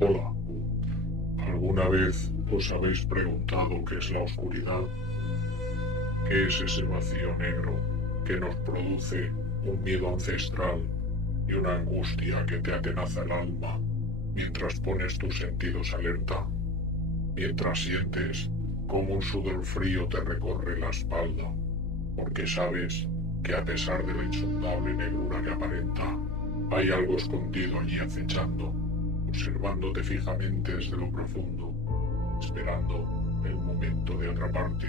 Hola, ¿alguna vez os habéis preguntado qué es la oscuridad? ¿Qué es ese vacío negro que nos produce un miedo ancestral y una angustia que te atenaza el alma mientras pones tus sentidos alerta, mientras sientes como un sudor frío te recorre la espalda, porque sabes que a pesar de la insondable negrura que aparenta, hay algo escondido allí acechando, observándote fijamente desde lo profundo, esperando el momento de atraparte?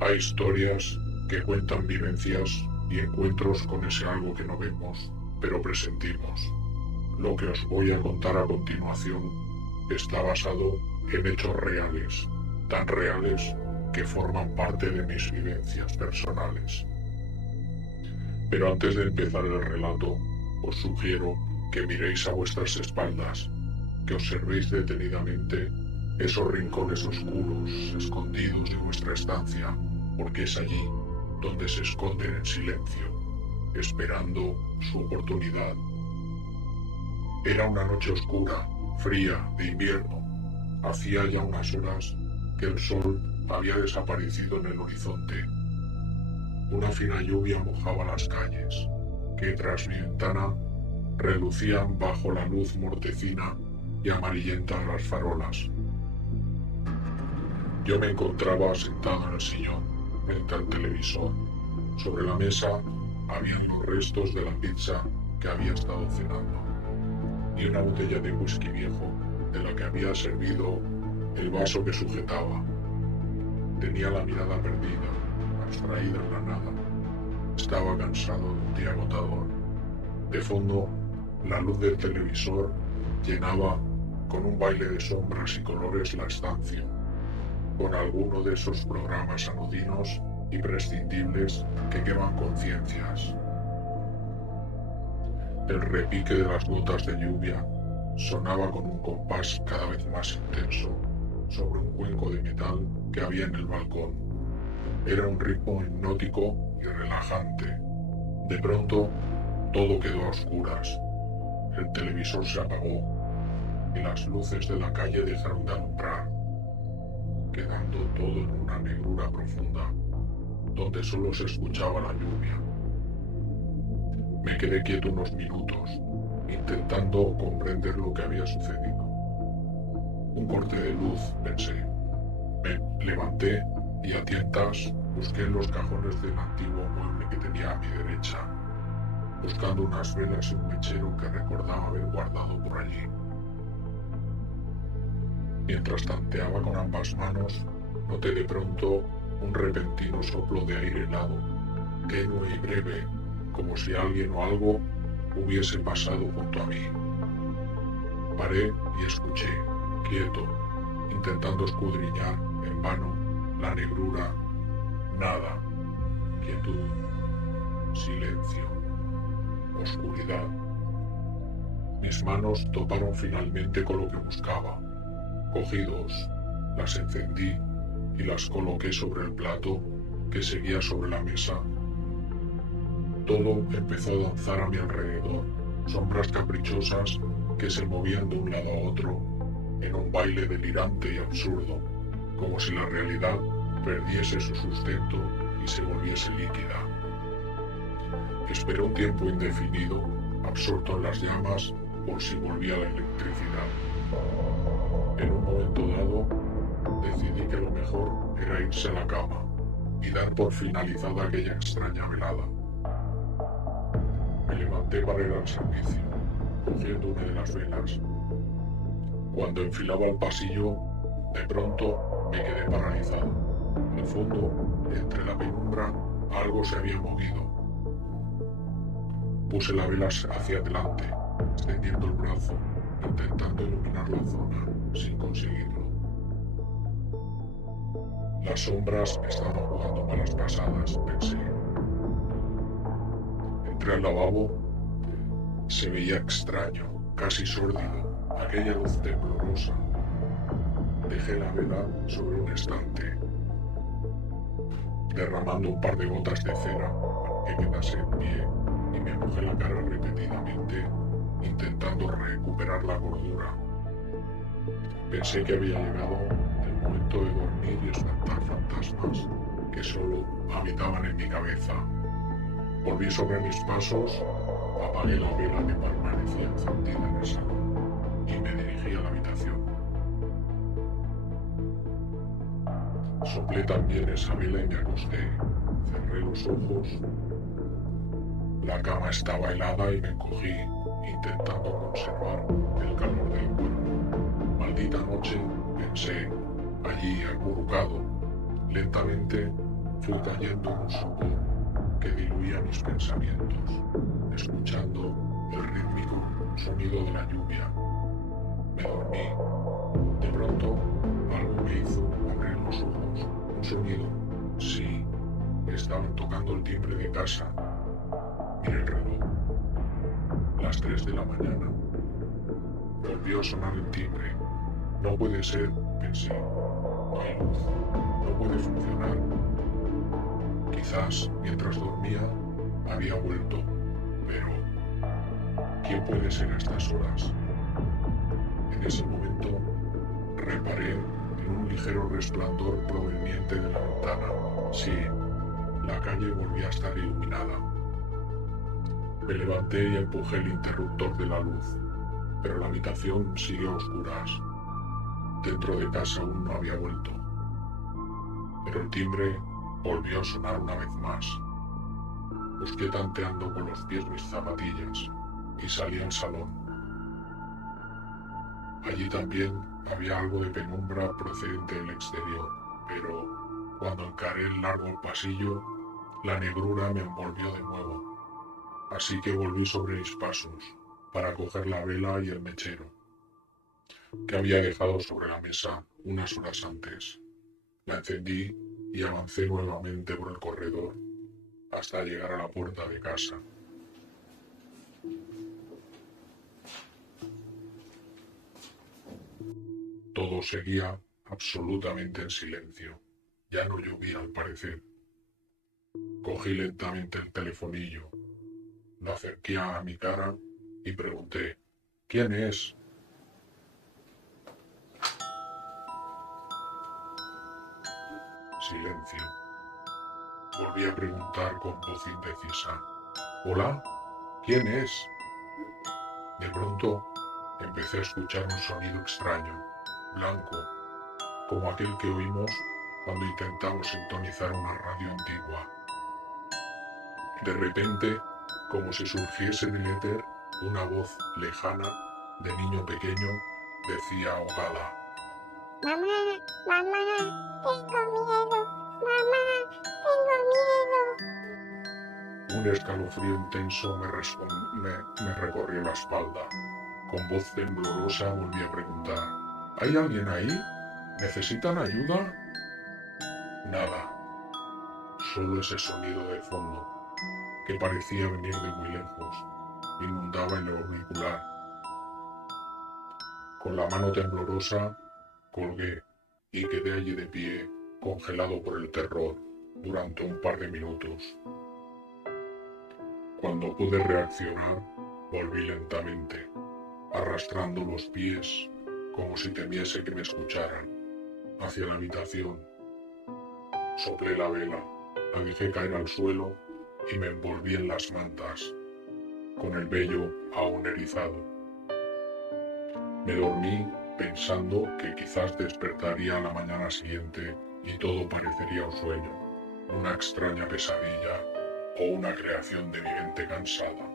Hay historias que cuentan vivencias y encuentros con ese algo que no vemos, pero presentimos. Lo que os voy a contar a continuación está basado en hechos reales, tan reales que forman parte de mis vivencias personales. Pero antes de empezar el relato, os sugiero que miréis a vuestras espaldas, que observéis detenidamente esos rincones oscuros, escondidos de vuestra estancia, porque es allí donde se esconden en silencio, esperando su oportunidad. Era una noche oscura, fría, de invierno. Hacía ya unas horas que el sol había desaparecido en el horizonte. Una fina lluvia mojaba las calles, que tras mi ventana relucían bajo la luz mortecina y amarillenta de las farolas. Yo me encontraba sentado en el sillón, frente al televisor. Sobre la mesa habían los restos de la pizza que había estado cenando y una botella de whisky viejo de la que había servido el vaso que sujetaba. Tenía la mirada perdida, abstraída en la nada. Estaba cansado de un día agotador. De fondo, la luz del televisor llenaba con un baile de sombras y colores la estancia, con alguno de esos programas anodinos y prescindibles que queman conciencias. El repique de las gotas de lluvia sonaba con un compás cada vez más intenso sobre un cuenco de metal que había en el balcón. Era un ritmo hipnótico y relajante. De pronto, todo quedó a oscuras. El televisor se apagó y las luces de la calle dejaron de alumbrar, quedando todo en una negrura profunda, donde solo se escuchaba la lluvia. Me quedé quieto unos minutos, intentando comprender lo que había sucedido. Un corte de luz, pensé. Me levanté y a tientas busqué en los cajones del antiguo mueble que tenía a mi derecha, buscando unas velas y un mechero que recordaba haber guardado por allí. Mientras tanteaba con ambas manos, noté de pronto un repentino soplo de aire helado, tenue y breve, como si alguien o algo hubiese pasado junto a mí. Paré y escuché, quieto, intentando escudriñar en vano la negrura. Nada. Quietud, silencio, oscuridad. Mis manos toparon finalmente con lo que buscaba. Cogí dos, las encendí y las coloqué sobre el plato que seguía sobre la mesa. Todo empezó a danzar a mi alrededor, sombras caprichosas que se movían de un lado a otro en un baile delirante y absurdo, como si la realidad perdiese su sustento y se volviese líquida. Esperé un tiempo indefinido, absorto en las llamas, por si volvía la electricidad. En un momento dado, decidí que lo mejor era irse a la cama y dar por finalizada aquella extraña velada. Me levanté para ir al servicio, cogiendo una de las velas. Cuando enfilaba el pasillo, de pronto me quedé paralizado. Al fondo, entre la penumbra, algo se había movido. Puse la vela hacia adelante, extendiendo el brazo, intentando iluminar la zona, sin conseguirlo. Las sombras me estaban jugando malas pasadas, pensé. Entré al lavabo. Se veía extraño, casi sórdido, aquella luz temblorosa. Dejé la vela sobre un estante, derramando un par de gotas de cera para que quedase en pie, y me mojé la cara repetidamente, intentando recuperar la cordura. Pensé que había llegado el momento de dormir y espantar fantasmas que solo habitaban en mi cabeza. Volví sobre mis pasos, apagué la vela que permanecía encendida en el salón y me dirigí a la habitación. Soplé también esa vela y me acosté. Cerré los ojos. La cama estaba helada y me encogí, intentando conservar el calor del cuerpo. Maldita noche, pensé, allí acurrucado. Lentamente fui cayendo en un sopor que diluía mis pensamientos, escuchando el rítmico sonido de la lluvia. Me dormí. De pronto, algo me hizo abrir los ojos. Un sonido. Sí, estaban tocando el timbre de casa. Miré el reloj. Las 3 de la mañana. Volvió a sonar el timbre. No puede ser, pensé. No hay luz. No puede funcionar. Quizás, mientras dormía, había vuelto. Pero, ¿quién puede ser a estas horas? En ese momento, reparé en un ligero resplandor proveniente de la ventana. Sí, la calle volvía a estar iluminada. Me levanté y empujé el interruptor de la luz, pero la habitación siguió a oscuras. Dentro de casa aún no había vuelto. Pero el timbre volvió a sonar una vez más. Busqué tanteando con los pies mis zapatillas y salí al salón. Allí también había algo de penumbra procedente del exterior, pero cuando encaré el largo pasillo, la negrura me envolvió de nuevo. Así que volví sobre mis pasos para coger la vela y el mechero, que había dejado sobre la mesa unas horas antes. La encendí y avancé nuevamente por el corredor hasta llegar a la puerta de casa. Todo seguía absolutamente en silencio. Ya no llovía al parecer. Cogí lentamente el telefonillo, lo acerqué a mi cara y pregunté, ¿quién es? Silencio. Volví a preguntar con voz indecisa, ¿hola? ¿Quién es? De pronto empecé a escuchar un sonido extraño, blanco, como aquel que oímos cuando intentamos sintonizar una radio antigua. De repente, como si surgiese del éter, una voz lejana de niño pequeño decía ahogada, Mamá, mamá, tengo miedo, mamá, tengo miedo. un escalofrío intenso me recorrió la espalda. Con voz temblorosa volví a preguntar, ¿hay alguien ahí? ¿Necesitan ayuda? Nada, solo ese sonido de fondo, que parecía venir de muy lejos, inundaba el auricular. Con la mano temblorosa colgué y quedé allí de pie, congelado por el terror, durante un par de minutos. Cuando pude reaccionar, volví lentamente, arrastrando los pies como si temiese que me escucharan, hacia la habitación. Soplé la vela, la dejé caer al suelo y me envolví en las mantas, con el vello aún erizado. Me dormí pensando que quizás despertaría a la mañana siguiente y todo parecería un sueño, una extraña pesadilla o una creación de mi mente cansada.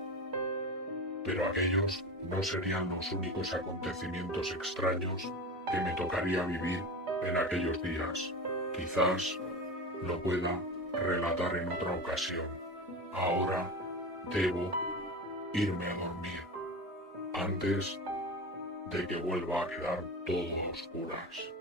Pero aquellos no serían los únicos acontecimientos extraños que me tocaría vivir en aquellos días. Quizás lo pueda relatar en otra ocasión. Ahora debo irme a dormir antes de que vuelva a quedar todo a oscuras.